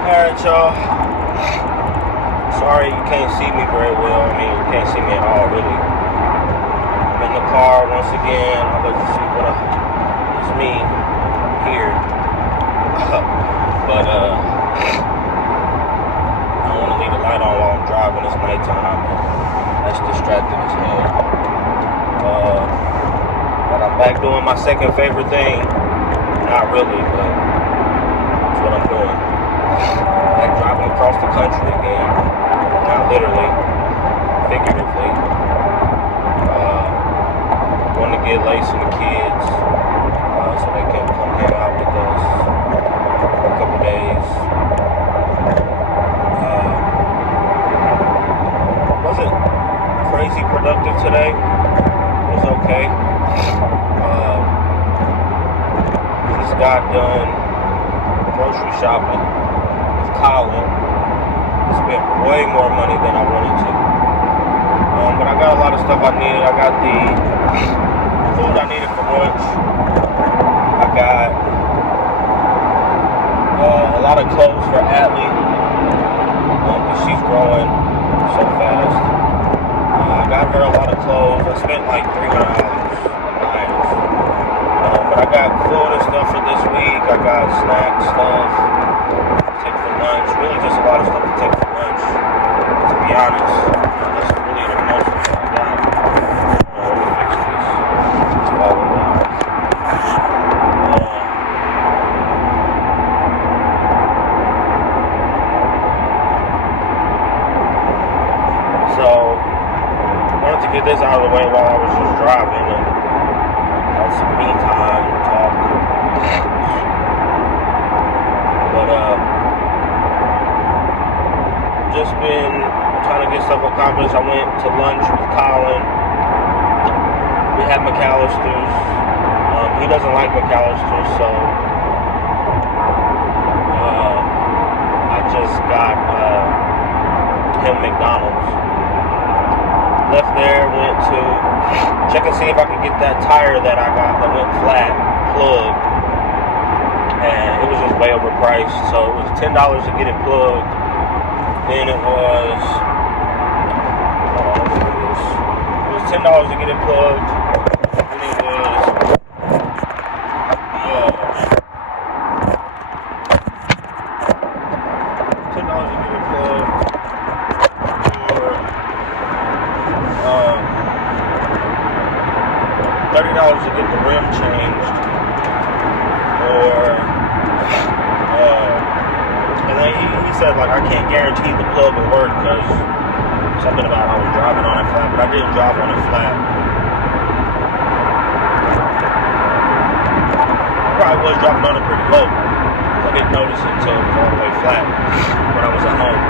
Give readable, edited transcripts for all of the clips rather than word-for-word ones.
Alright, y'all. Sorry you can't see me very well. I mean, you can't see me at all, really. I'm in the car once again. I'll let you see what it's me here. But, I don't want to leave the light on while I'm driving. It's nighttime. That's distracting as hell. But I'm back doing my second favorite thing. Not really, but that's what I'm doing. Like driving across the country again. Not literally, figuratively. Want to get Lace and the kids so they can come hang out with us for a couple days. Wasn't crazy productive today. It was okay. Just got done grocery shopping with Colin. Spent way more money than I wanted to. But I got a lot of stuff I needed. I got the food I needed for lunch. I got a lot of clothes for Atlee because she's growing so fast. I got her a lot of clothes. I spent like $300 on Myers. But I got food and stuff for this week. I got snack stuff to take for lunch. Really just a lot of stuff to take for lunch, to be honest. That's really the most of what I got. Let me fix this. It's falling down. So, I wanted to get this out of the way while I was just driving and had some me time to talk. But, just been trying to get stuff accomplished. I went to lunch with Colin. We had McAllister's. He doesn't like McAllister's, so I just got him McDonald's. Left there, went to check and see if I could get that tire that I got that went flat plugged. And it was just way overpriced, so it was $10 to get it plugged. Then it was $10 to get it plugged. Then it was $10 to get it plugged. Or $30 to get the rim changed. Or and then he said, like, I can't guarantee the plug will work because something about I was driving on it flat, but I didn't drive on it flat. I probably was driving on it pretty low. I didn't notice it until it was all the way flat when I was at home.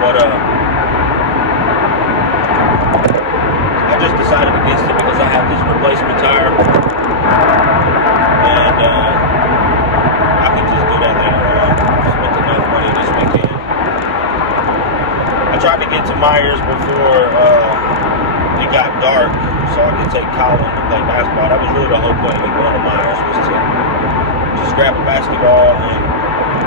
But I just decided against it because I have this replacement tire. And I can just do that later on. Spent enough money this weekend. I tried to get to Myers before it got dark so I could take Colin to play basketball. That was really the whole point of me going to Myers, was to just grab a basketball and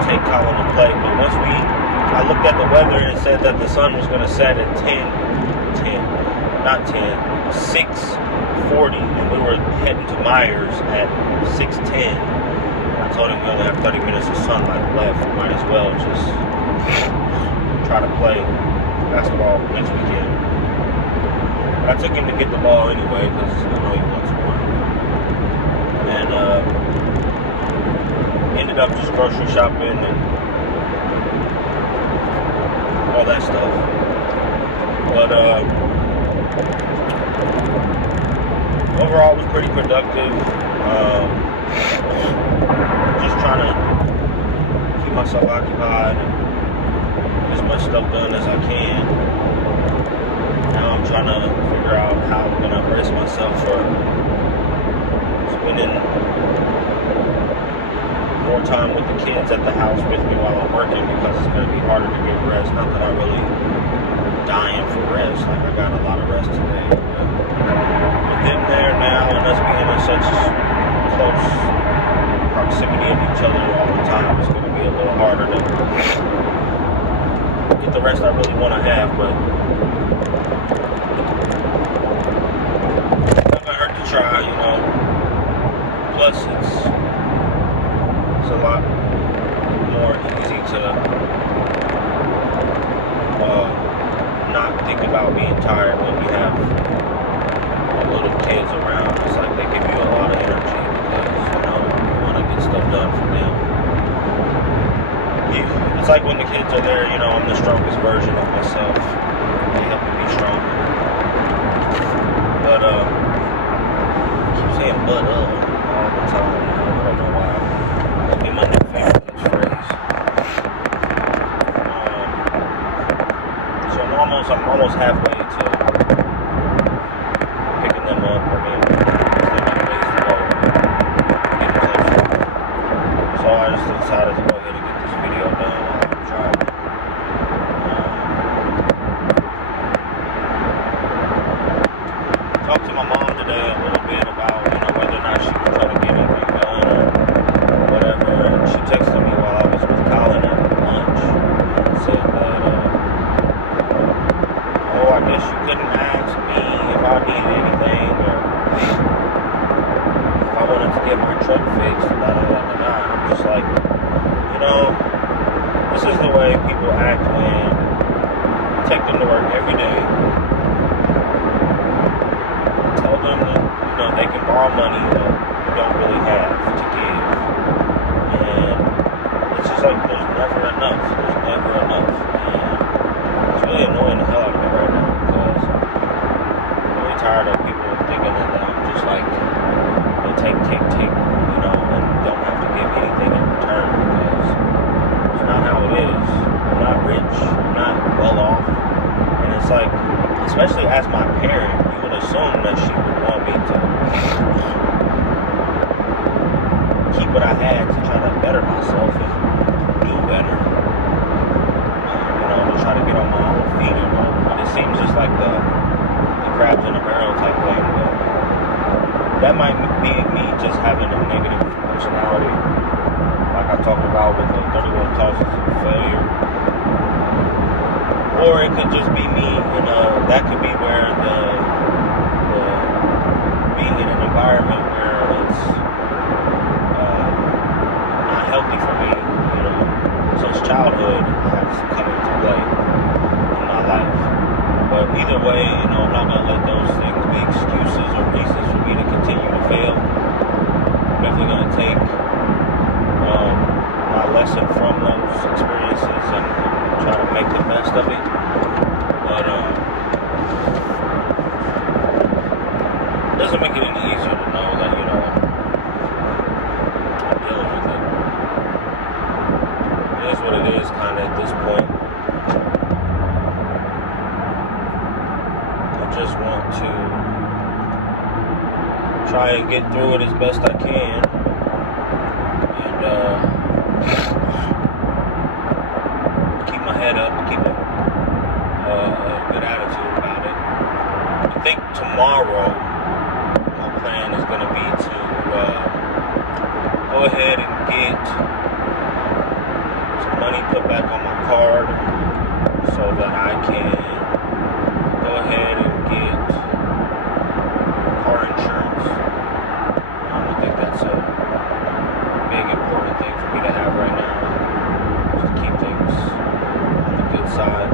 take Colin to play. But once I looked at the weather and it said that the sun was going to set at 6:40, and we were heading to Myers at 6:10. I told him we only have 30 minutes of sunlight left. We might as well just try to play basketball next weekend. But I took him to get the ball anyway because I know he wants one. And ended up just grocery shopping and all that stuff. But overall, it was pretty productive. Just trying to keep myself occupied and get as much stuff done as I can. Now I'm trying to figure out how I'm going to brace myself for spending more time with the kids at the house with me while I'm working, because it's going to be harder to get rest. Not that I'm really dying for rest. Like, I got a lot of rest today. But with them there now and us being in such close proximity of each other all the time, it's going to be a little harder to get the rest I really want to have, but it doesn't hurt to try, you know. Plus, it's a lot more easy to not think about being tired when you have little kids around. It's like they give you a lot of energy because, you know, you want to get stuff done for them. It's like when the kids are there, you know, I'm the strongest version of myself. They help me be stronger. But, I keep saying but all the time. I don't know why. It'll be my new favorite catchphrase. So I'm almost halfway to picking them up. I mean, still got ways to go. Getting closer. So I just decided to go ahead and get this video done while I'm driving. Talked to my mom today a little bit about, you know, whether or not she was trying to get anything done or whatever. And she texted me while I was with Colin at lunch and said that, I guess you couldn't ask me if I needed anything or if I wanted to get my truck fixed, blah, blah, blah, blah. I'm just like, you know, this is the way people act when you take them to work every day. Tell them that, you know, they can borrow money that you don't really have to give. And it's just like there's never enough. There's never enough. And it's really annoying the hell out of me right now because I'm really tired of people thinking that I'm just like, they take, you know, and don't have to give anything in return because it's not how it is. I'm not rich. I'm not well off. And it's like, especially as my parent, you would assume that she would want me to keep what I had to try to better myself and do better. You know, to try to get on my own feet, you know. But it seems just like the crabs in a barrel type thing. But that might be me just having a negative personality, like I talked about with the 31 causes of failure. Or it could just be me, and that could be where the being in an environment where it's not healthy for me, you know. So it's childhood has come into play in my life. But either way, you know, I'm not gonna let those things be excuses or reasons for me to continue to fail. I'm definitely gonna take my lesson from those experiences and try to make the best of it. But it doesn't make it any easier to know that, you know, I'm dealing with it. It is what it is, kind of, at this point. I just want to try and get through it as best I can. And keep my head up, keep a good attitude about it. I think tomorrow my plan is going to be to go ahead and get some money put back on my card so that I can go ahead and get car insurance. I think that's a big important thing for me to have right now, just to keep things on the good side.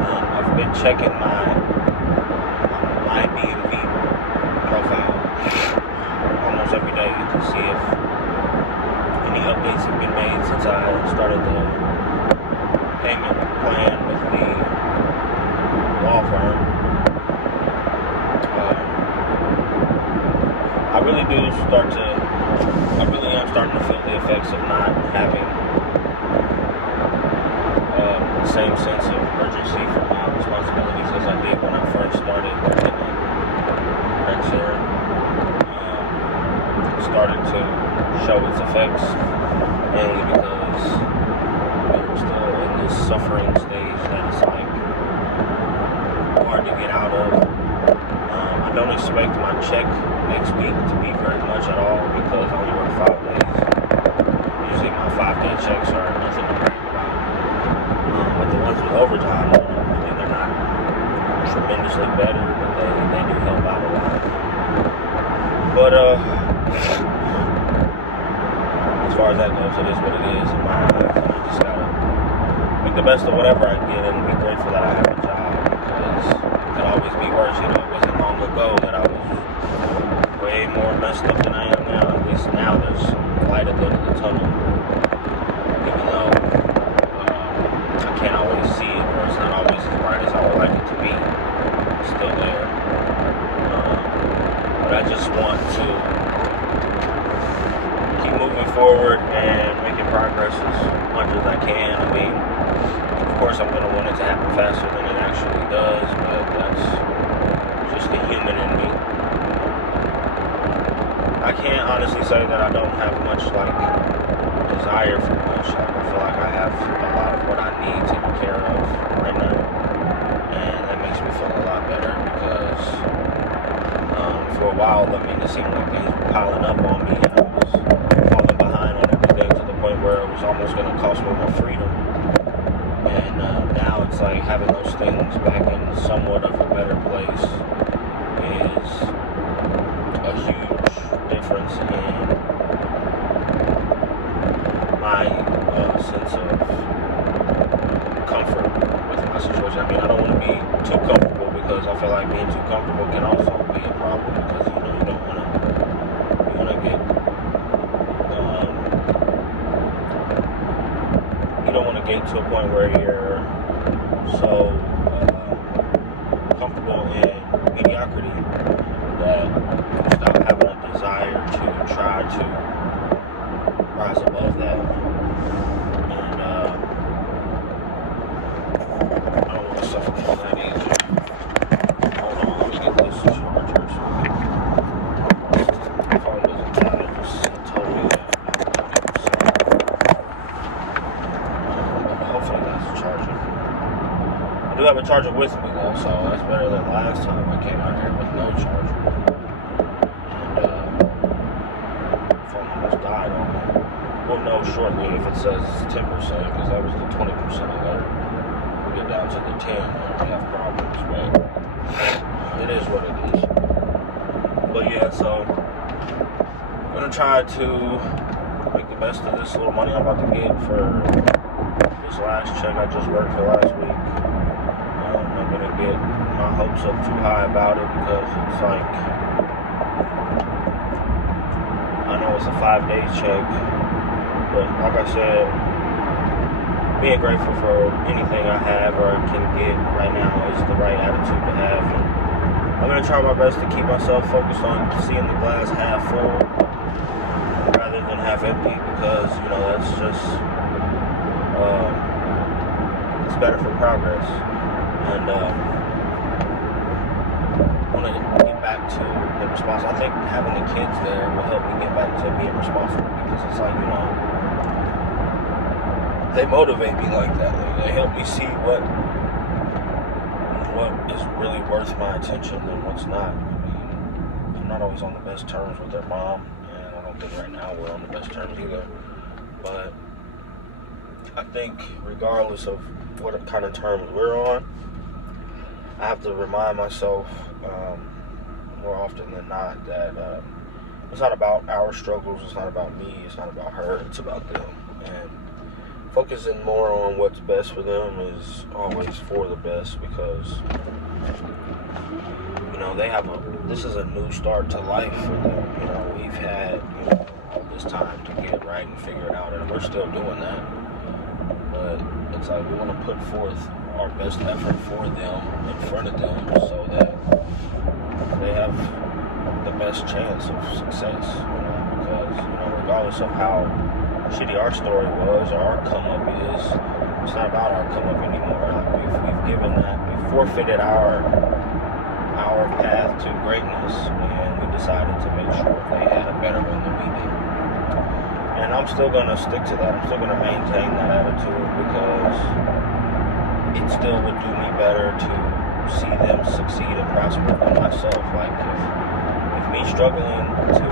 I've been checking my DMV profile almost every day to see if any updates have been made since I started the payment plan with the law firm. I really am starting to feel the effects of not having the same sense of urgency for my responsibilities as I did when I first started working in Red started to show its effects, mainly because we're still in this suffering stage that is like hard to get out of. I don't expect my check next week to be very much at all because I only work 5 days. Usually my 5-day checks are nothing to brag about. But the ones with overtime on them. I mean, they're not tremendously better, but they do help out a lot. But as far as that goes, it is what it is in my life. And I just gotta make the best of whatever I get and be grateful that I have a job, because it could always be worse. You know, it wasn't long ago that I was way more messed up than I am now. At least now there's light at the end of the tunnel, even though I can't always see it, or it's not always as bright as I would like it to be. It's still there. But I just want to keep moving forward and making progress as much as I can. I mean, of course I'm going to want it to happen faster than it actually does, but that's just the human in me. I can't honestly say that I don't have much, like, desire for much. Like, I feel like I have a lot of what I need taken care of right now, and that makes me feel a lot better, because for a while, I mean, it seemed like things were piling up on me, and I was falling behind on everything to the point where it was almost going to cost me my freedom. And now it's like having those things back in somewhat of a better place is a huge difference in my sense of comfort with my situation. I mean, I don't want to be too comfortable, because I feel like being too comfortable can also be a problem, because you know you want to get you don't want to get to a point where you're so comfortable in mediocrity that you stop having a desire to try to rise above that. And I don't want to suffer from that either. Hold on, let me get this charger. My phone doesn't die, it just told me that. Hopefully that's a charger. I do have a charger with me though, so that's better than last time I came out here with no charger. And the phone almost died on me. We'll know shortly if it says 10%, because that was the 20% alert. We get down to the 10 and we have problems, but it is what it is. But yeah, so I'm gonna try to make the best of this little money I'm about to get for this last check I just worked for last week. I'm gonna get my hopes up too high about it, because it's like, I know it's a 5-day check, but like I said, being grateful for anything I have or can get right now is the right attitude to have. And I'm gonna try my best to keep myself focused on seeing the glass half full rather than half empty, because you know that's just it's better for progress. And I want to get back to the responsible. I think having the kids there will help me get back to being responsible, because it's like, you know, they motivate me like that. They help me see what is really worth my attention and what's not. I mean, I'm not always on the best terms with their mom, and I don't think right now we're on the best terms either. But I think regardless of what kind of terms we're on, I have to remind myself more often than not that it's not about our struggles, it's not about me, it's not about her, it's about them. And focusing more on what's best for them is always for the best, because you know this is a new start to life for them. You know, we've had all this time to get it right and figure it out, and we're still doing that. But it's like we want to put forth our best effort for them, in front of them, so that they have the best chance of success. You know, because regardless of how shitty our story was or our come up is, it's not about our come up anymore. Like we've given that, we've forfeited our path to greatness when we decided to make sure they had a better one than we did. And I'm still gonna stick to that. I'm still gonna maintain that attitude, because it still would do me better to see them succeed and prosper than myself. Like if me struggling to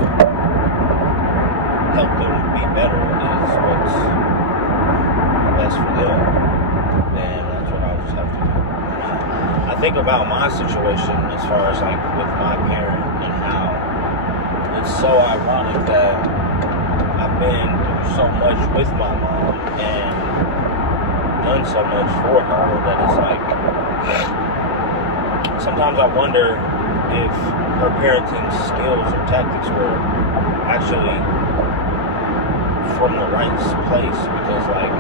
help them be better is what's best for them, then that's what I was think about my situation as far as like with my parent and how it's so ironic that I've been through so much with my mom and done so much for her that it's like sometimes I wonder if her parenting skills or tactics were actually from the right place, because like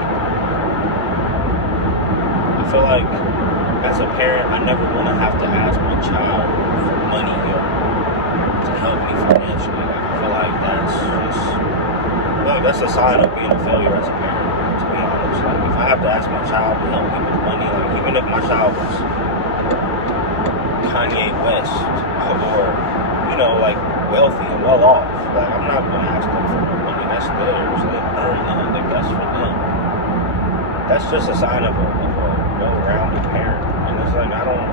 I feel like as a parent I never want to have to ask my child for money or to help me financially. Like I feel like that's a sign of being a failure as a parent, to be honest. Like if I have to ask my child to help me with money, like even if my child was Kanye West or, you know, like wealthy and well off, like I'm not gonna ask them for their money. That's theirs. They earn that. Like that's for them. That's just a sign of a well-rounded parent. And it's like I don't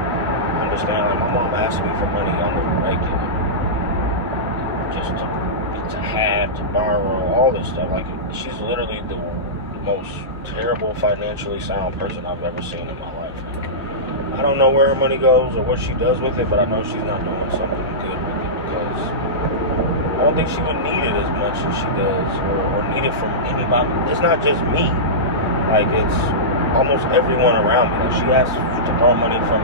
understand. Like my mom asked me for money on the regular, just to have, to borrow, all this stuff. Like she's literally the most terrible financially sound person I've ever seen in my life. I don't know where her money goes or what she does with it, but I know she's not doing something good with it, because I don't think she would need it as much as she does, or need it from anybody. It's not just me. Like, it's almost everyone around me. Like, she asks to borrow money from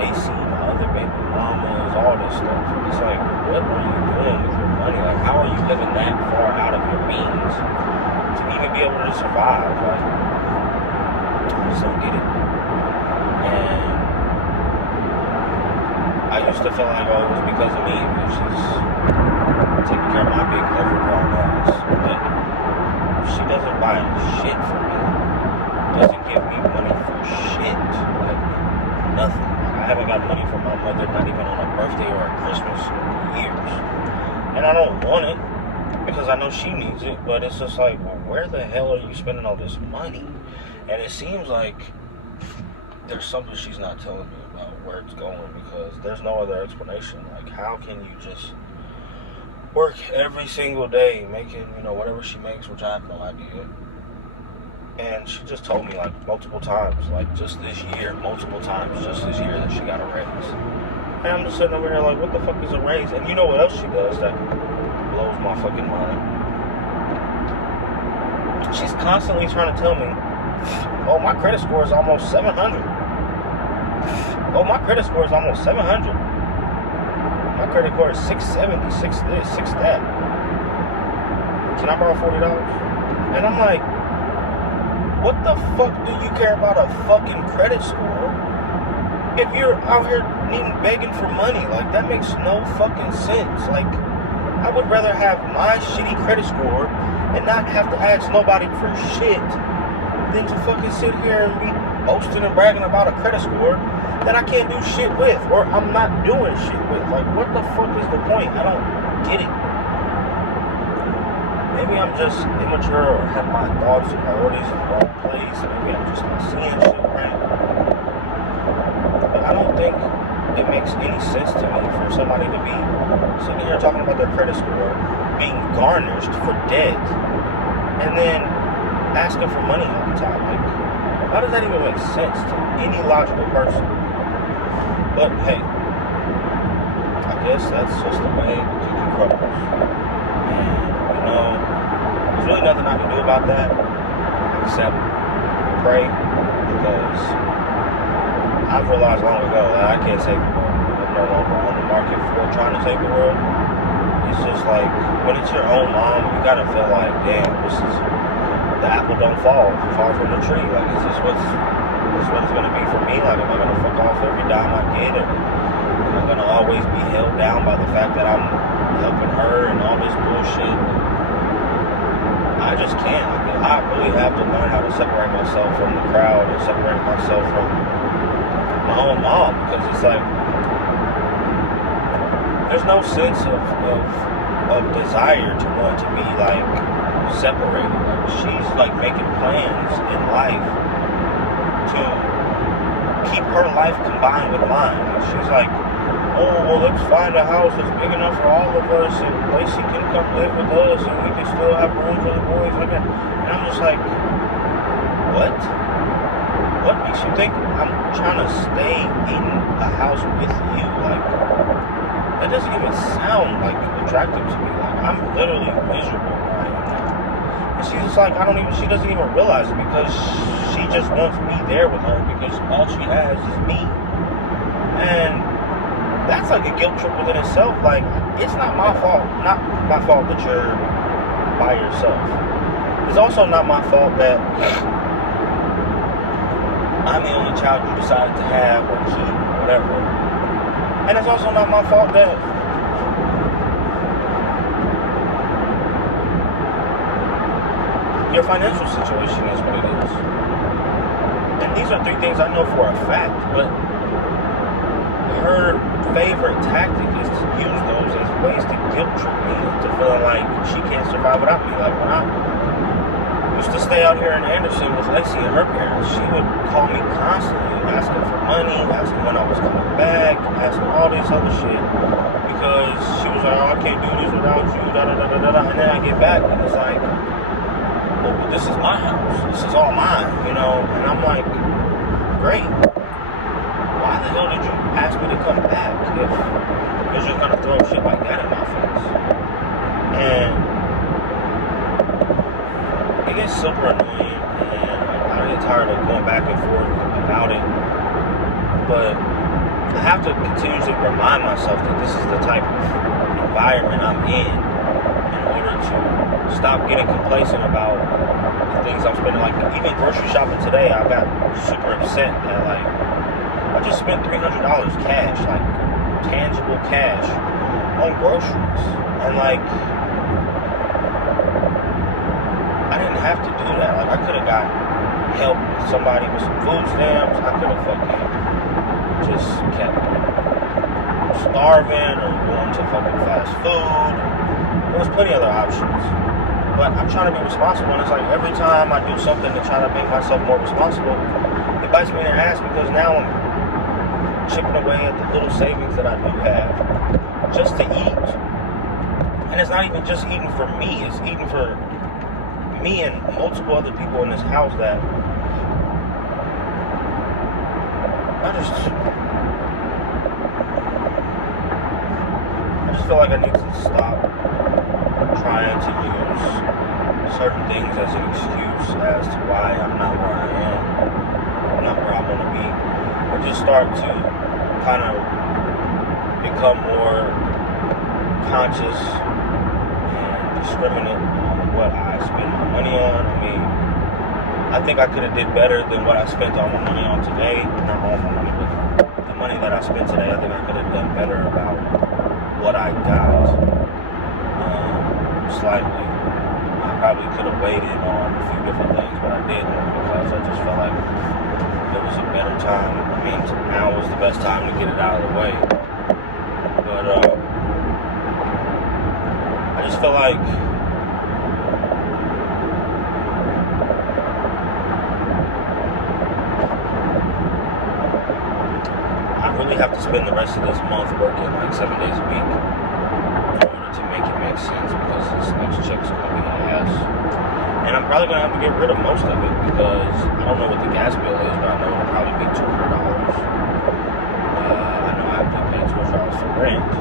AC, my other baby mamas, all this stuff. It's like, what are you doing with your money? Like, how are you living that far out of your means to even be able to survive? Like, I just don't get it. And I used to feel like, oh, it was because of me. She's taking care of my big overgrown ass. But she doesn't buy shit for me. Doesn't give me money for shit. Like, nothing. I haven't got money from my mother, not even on a birthday or a Christmas in years. And I don't want it, because I know she needs it. But it's just like, well, where the hell are you spending all this money? And it seems like there's something she's not telling me about where it's going, because there's no other explanation. Like, how can you just work every single day making, you know, whatever she makes, which I have no idea. And she just told me, like, multiple times, like, just this year, that she got a raise. And I'm just sitting over here like, what the fuck is a raise? And you know what else she does that blows my fucking mind? She's constantly trying to tell me, oh, my credit score is almost 700. Oh, my credit score is almost 700. My credit score is 670, 6 this, 6 that. Can I borrow $40? And I'm like, what the fuck do you care about a fucking credit score if you're out here begging for money? Like, that makes no fucking sense. Like, I would rather have my shitty credit score and not have to ask nobody for shit than to fucking sit here and be boasting and bragging about a credit score that I can't do shit with, or I'm not doing shit with. Like, what the fuck is the point? I don't get it. Maybe I'm just immature, or have my thoughts and priorities in the wrong place, and maybe I'm just not seeing shit right. But I don't think it makes any sense to me for somebody to be sitting here talking about their credit score being garnished for debt, and then asking for money all the time. Like, how does that even make sense to any logical person? But hey, I guess that's just the way the cookie crumbles. And, you know, there's really nothing I can do about that except pray, because I've realized long ago that I can't save the world. I'm no longer on the market for trying to save the world. It's just like, when it's your own mom, you gotta feel like, damn, the apple don't fall far from the tree. Like, is this what it's gonna be for me? Like, am I gonna fuck off every dime I get, or am I gonna always be held down by the fact that I'm helping her and all this bullshit? I just can't. I really have to learn how to separate myself from the crowd and separate myself from my own mom, because it's like, there's no sense of desire to want to be like separated. Like, she's like making plans in life to keep her life combined with mine. Like, she's like, oh, well, let's find a house that's big enough for all of us, and Lacey can come live with us, and we can still have room for the boys. And I'm just like, what? What makes you think I'm trying to stay in a house with you. Like, that doesn't even sound like attractive to me. Like, I'm literally miserable right now. And she's just like, she doesn't even realize it because she just wants me there with her because all she has is me. And that's like a guilt trip within itself. Like, it's not my fault. Not my fault that you're by yourself. It's also not my fault that I'm the only child you decided to have or keep or whatever. And it's also not my fault that your financial situation is what it is. And these are 3 things I know for a fact, but her favorite tactic is to use those as ways to guilt trip me into feeling like she can't survive without me. Like, when I used to stay out here in Anderson with Lacey and her parents, she would call me constantly, asking for money, asking when I was coming back, asking all this other shit, because she was like, oh, I can't do this without you, da-da-da-da-da, and then I get back, and it's like, well, this is my house, this is all mine, you know, and I'm like, great. Why the hell did you ask me to come back if you're just gonna throw shit like that in my face? And it gets super annoying, and I get tired of going back and forth about it. But I have to continuously remind myself that this is the type of environment I'm in order to stop getting complacent about the things I'm spending. Like, even grocery shopping today, I got super upset that, like, I just spent $300 cash, like tangible cash, on groceries. And, like, I didn't have to do that. Like, I could have got help with somebody with some food stamps. I could have fucking just kept starving or going to fucking fast food. There was plenty of other options. But I'm trying to be responsible, and it's like every time I do something to try to make myself more responsible, it bites me in the ass because now I'm chipping away at the little savings that I do have just to eat. And it's not even just eating for me, it's eating for me and multiple other people in this house that I just feel like I need to stop trying to use certain things as an excuse as to why I'm not where I am, I'm not where I want to be, or just start to kind of become more conscious and discriminate on what I spend my money on. I mean, I think I could have did better than what I spent all my money on today. Not all my money, but the money that I spent today, I think I could have done better about what I got. Slightly. I probably could have waited on a few different things, but I didn't because I just felt like it was a better time. I mean, now was the best time to get it out of the way. But I just feel like I really have to spend the rest of this month working like 7 days a week in order to make it make sense, because this next check's going to be ass. And I'm probably going to have to get rid of most of it because I don't know what the gas bill is, but I know it'll probably be $200. I know I have to pay $200 for rent.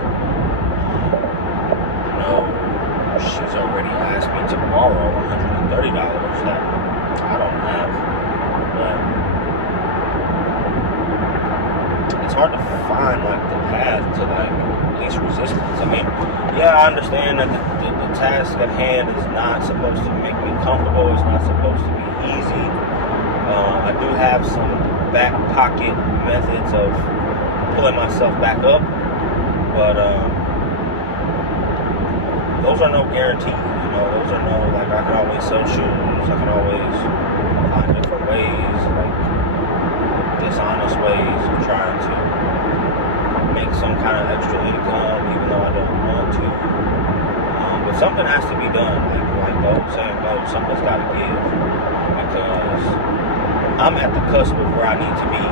I know she's already asked me to borrow $130 that I don't have. But it's hard to find like the path to like least resistance. I mean, yeah, I understand that the task at hand is not supposed to make me comfortable. It's not supposed to be easy. I do have some back pocket methods of pulling myself back up, but those are no guarantee. You know, those are no, like, I can always sell shoes. I can always find different ways, like dishonest ways of trying to make some kind of extra income, even though I don't want to. But something has to be done. Like the old saying goes, something's got to give, because I'm at the cusp of where I need to be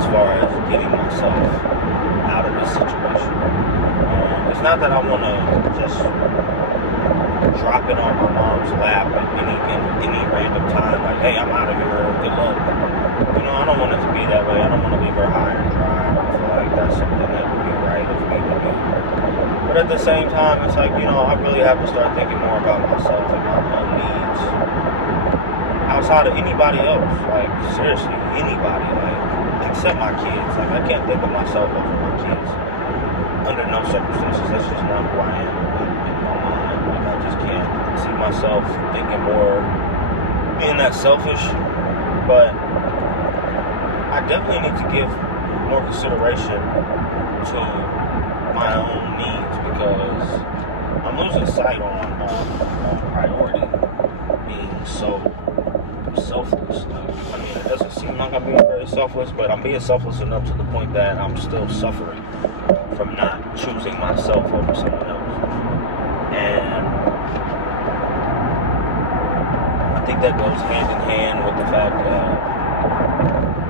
as far as getting myself out of this situation. It's not that I want to just drop it on my mom's lap at any random time, like, hey, I'm out of here, good luck. You know, I don't don't want it to be that way. I don't want to leave her high and dry. I feel like that's something that would be right of me to do. But at the same time, it's like, I really have to start thinking more about myself and my own needs outside of anybody else. Like, seriously, anybody. Like, except my kids. Like, I can't think of myself over my kids. Under no circumstances. That's just not who I am in my mind. Like, I just can't see myself thinking more, being that selfish. But I definitely need to give more consideration to my own needs, because I'm losing sight on priority, being so selfless. I mean, it doesn't seem like I'm being very selfless, but I'm being selfless enough to the point that I'm still suffering from not choosing myself over someone else. And I think that goes hand in hand with the fact that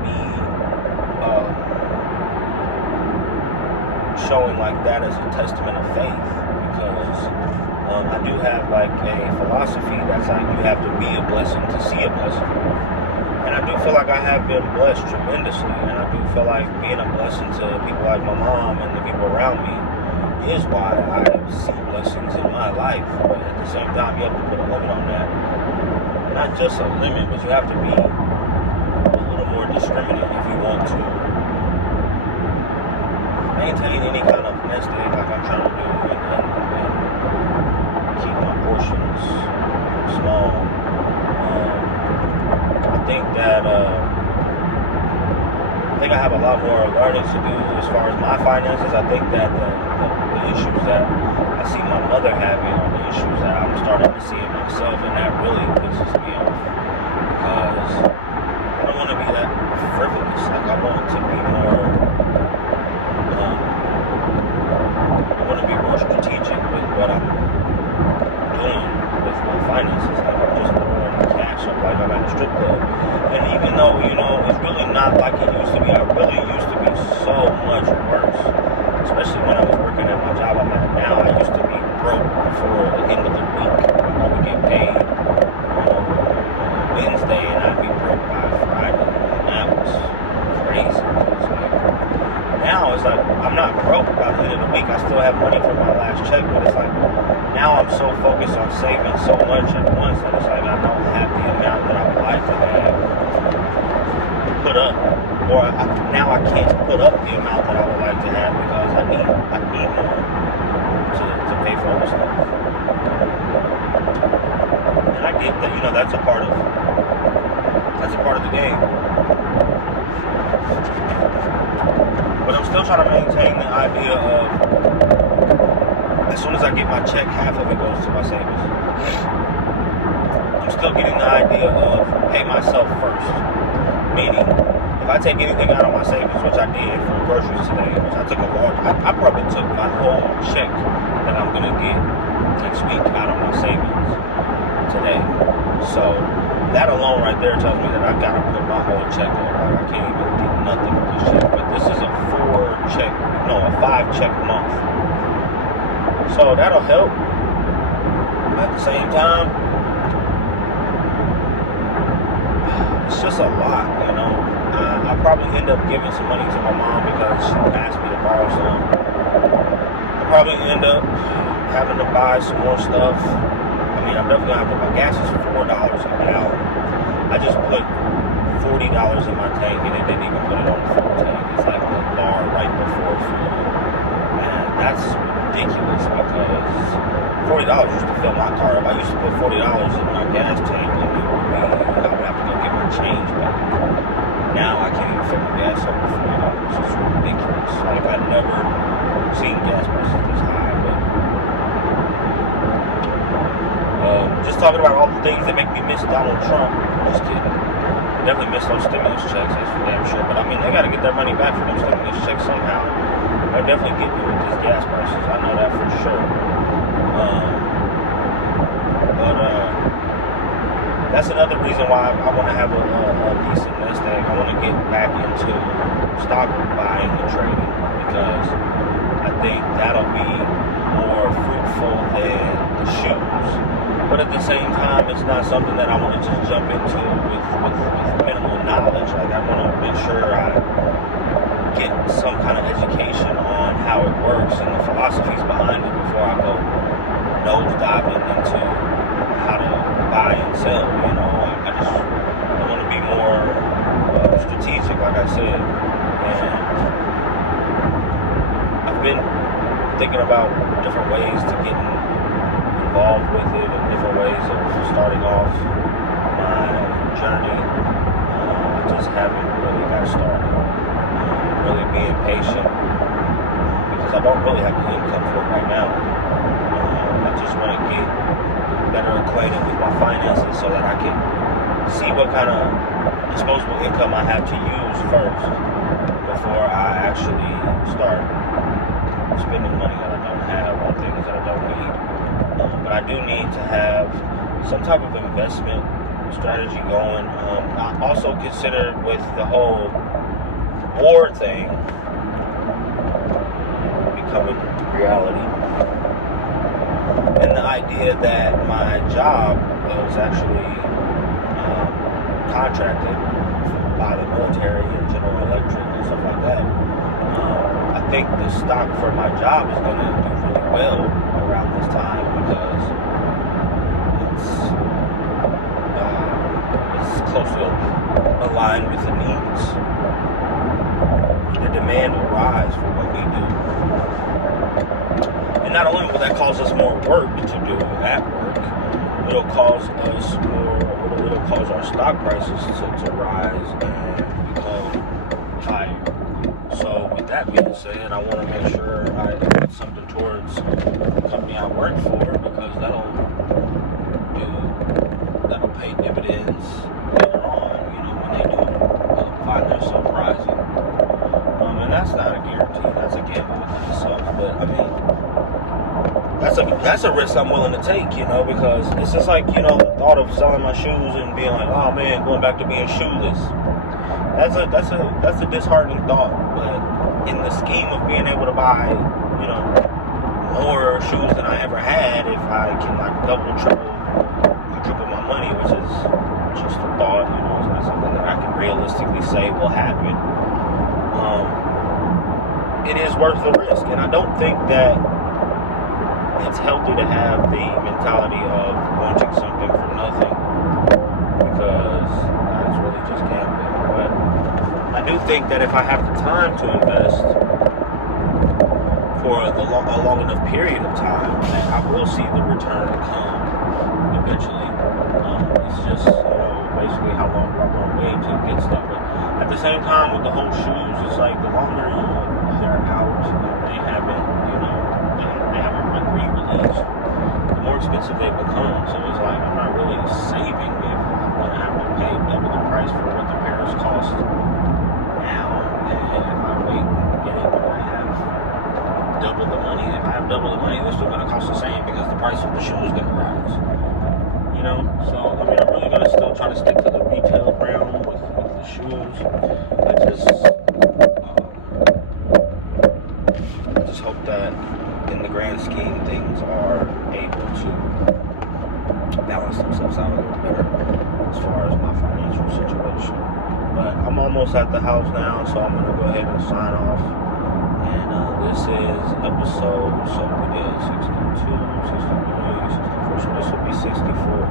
me showing like that as a testament of faith, because I do have like a philosophy that's like, you have to be a blessing to see a blessing. And I do feel like I have been blessed tremendously, and I do feel like being a blessing to people like my mom and the people around me is why I see blessings in my life. But at the same time, you have to put a limit on that. Not just a limit, but you have to be a little more discriminate if you want to maintain any kind of nest egg like I'm trying to do, and keep my portions small. I think I have a lot more learning to do as far as my finances. I think that the issues that I see my mother having are the issues that I'm starting to see in myself, and that really pisses me off, because I don't want to be that frivolous. Like, I want to be more I want to be more strategic with what I'm doing with my finances. Like, I'm just throwing cash up like I'm at a strip club. And even though, it's really not like it used to be, I really used to be so much worse. Especially when I was working at my job I'm at now. I used to be broke before the end of the week. I would get paid, Wednesday, and I'd be broke by Friday. And that was crazy. Now it's like, I'm not broke by the end of the week. I still have money for my last check, but it's like, now I'm so focused on saving so much at once that it's like, I don't have the amount that I would like to have put up. Or now I can't put up the amount that I would like to have, because I need more to pay for other stuff. And I get that, that's a part of the game. But I'm still trying to maintain the idea of, as soon as I get my check, half of it goes to my savings. I'm still getting the idea of pay myself first. Meaning, if I take anything out of my savings, which I did for groceries today, which I took I probably took my whole check that I'm going to get next week out of my savings today. So, that alone right there tells me that I got to put my whole check on. Like, I can't even get nothing with this check. But this is a 5 check month. So that'll help. At the same time, it's just a lot, I'll probably end up giving some money to my mom because she asked me to borrow some. I'll probably end up having to buy some more stuff. I mean, I'm definitely going to have to buy gas. Is $4 a gallon. I just put $40 in my tank, and it didn't even put it on the full tank. It's like the bar right before fuel. And that's ridiculous, because $40 used to fill my car up. I used to put $40 in my gas tank, and I would have to go get my change back. Now I can't even fill my gas up with $40. It's ridiculous. Like, I've never seen gas prices this high, but just talking about all the things that make me miss Donald Trump. Just kidding. I definitely miss those stimulus checks, that's for damn sure. But I mean, they got to get their money back for those stimulus checks somehow. They're definitely getting it with these gas prices. I know that for sure. That's another reason why I want to have a decent nest egg. I want to get back into stock buying and trading, because I think that'll be more fruitful than the shoes. But at the same time, it's not something that I want to just jump into with minimal knowledge. Like, I want to make sure I get some kind of education on how it works and the philosophies behind it before I go nose diving into how to buy and sell. You know, I want to be more strategic, like I said. And I've been thinking about different ways to get involved with it and different ways of starting off my journey. I just haven't really got started. Really being patient because I don't really have the income for it right now. I just want to get better acquainted with my finances so that I can see what kind of disposable income I have to use first before I actually start spending money that I don't have on things that I don't need. But I do need to have some type of investment strategy going. I also considered with the whole war thing becoming reality, and the idea that my job was actually contracted by the military and General Electric and stuff like that. I think the stock for my job is going to do really well around this time because it's closely aligned with the needs. The demand will rise for what we do. And not only will that cause us more work to do at work, it'll cause our stock prices to rise and become higher. So with that being said, I want to make sure I put something towards the company I work for because that'll pay dividends later on, you know, when they do find themselves rising. And that's not a guarantee, that's a gamble within itself. But I mean, that's a risk I'm willing to take, you know, because it's just like, you know, the thought of selling my shoes and being like, oh man, going back to being shoeless. That's a disheartening thought. But in the scheme of being able to buy, you know, more shoes than I ever had, if I can like double, triple my money, which is just a thought, you know, it's not something that I can realistically say will happen. It is worth the risk, and I don't think that it's healthy to have the mentality of wanting something for nothing because that's really just gambling. But I do think that if I have the time to invest for a long enough period of time, that I will see the return come eventually. It's just, you know, basically how long do I want to wait to get stuff. But at the same time, with the whole shoes, it's like the longer they're out, they haven't, you know, they haven't re-released, the more expensive they become. So it's like I'm not really saving if I'm going to have to pay double the price for what the pairs cost now. And if I wait and get it when I have double the money, if I have double the money, they're still going to cost the same because the price of the shoe is going to rise. You know, so I mean, I'm really gonna still try to stick to the retail realm with the shoes. I just hope that in the grand scheme things are able to balance themselves out a little better as far as my financial situation. But I'm almost at the house now, so I'm gonna go ahead and sign off. And this is episode, so we did 62, 63, 64, so this will be 64.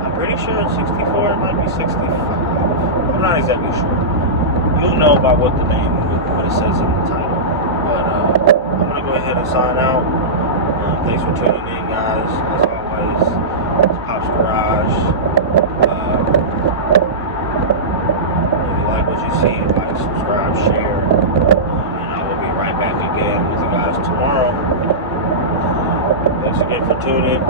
I'm pretty sure it's 64, it might be 65. I'm not exactly sure. You'll know by what the name, what it says in the title. But I'm going to go ahead and sign out. Thanks for tuning in, guys. As always, it's Popz Garage. If you like what you see, like, subscribe, share. Right back again with you guys tomorrow. Thanks again for tuning in.